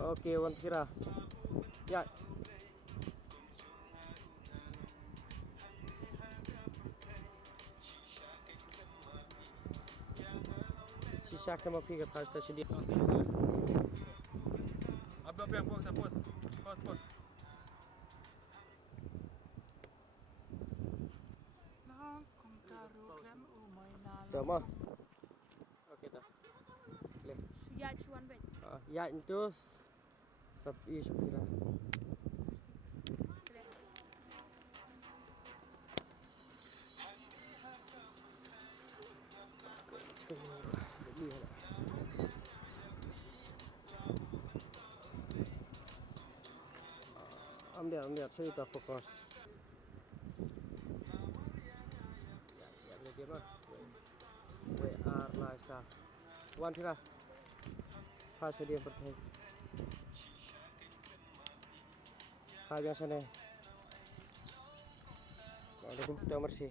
Oke, wan Phira. Ya. Sisa ke mau pergi ke stasiun dia. Apa yang pos. Dah mah. Oke dah. Boleh. Ya cuan bet. Ya itu sapi Phira. Ambil cerita fokus. Ya boleh dia mah. We are Lisa. Wan Phira. Khasi dia bertanya. Biasa nih. Ada komputer bersih.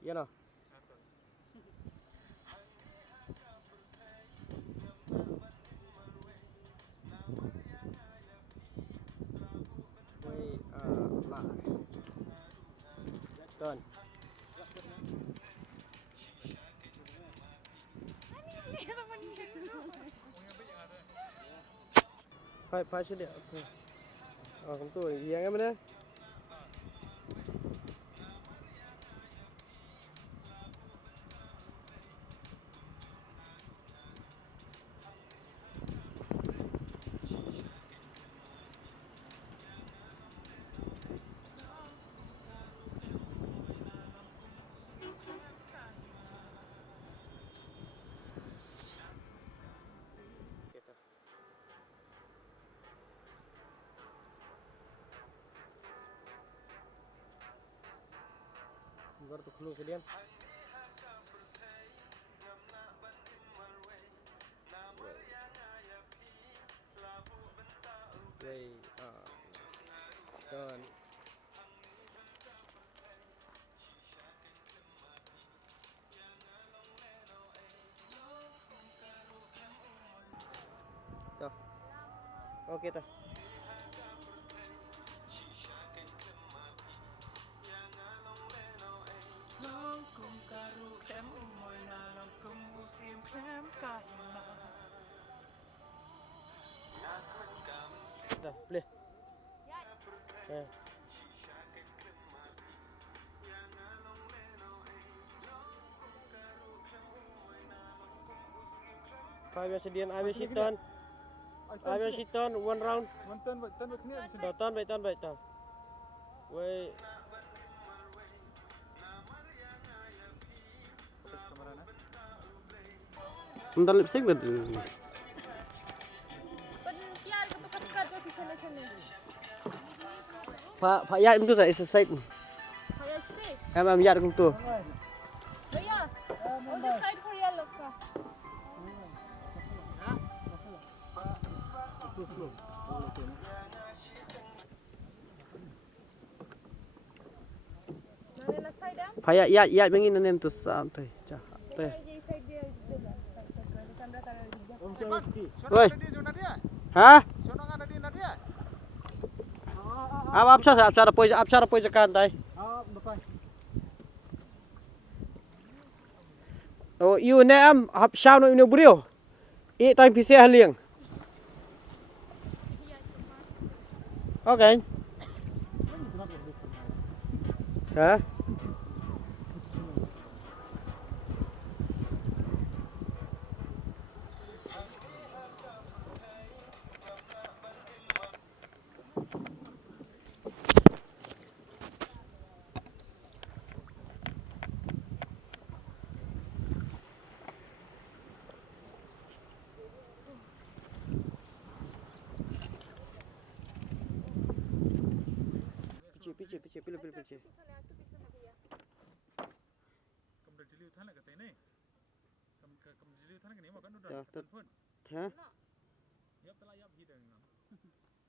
Ya no. Done. Phải số điện. Không tuổi gì em đấy. Baru tuh keluar kemudian. Done. Tuh. Oke tuh. Dah, boleh. Ya. Five sedian habis hiton. Habis hiton one round. One turn baik ni. Ton baik tau. Wei. Kamera na. Bentar lipstick ber. Penkiar ke tukar di sana. Pak ya itu saya exercise. Saya stay. Em ya cũng tu. Bhaiya, on the side for your look. Mana side ah? Pak ya begini nem tu sam tu. Cah. Tu. Oi. Nadia. Hah? Sono ada di Nadia. Apsara poi jakan tai. Betul. Oh, you ne am hap sao no ino burio. I time pise haliang. Okay. Hả? Piche, pilih. Kamu dah jeli uthan lah kata ini. Kamu jeli uthan kan ni makan udah. Hả?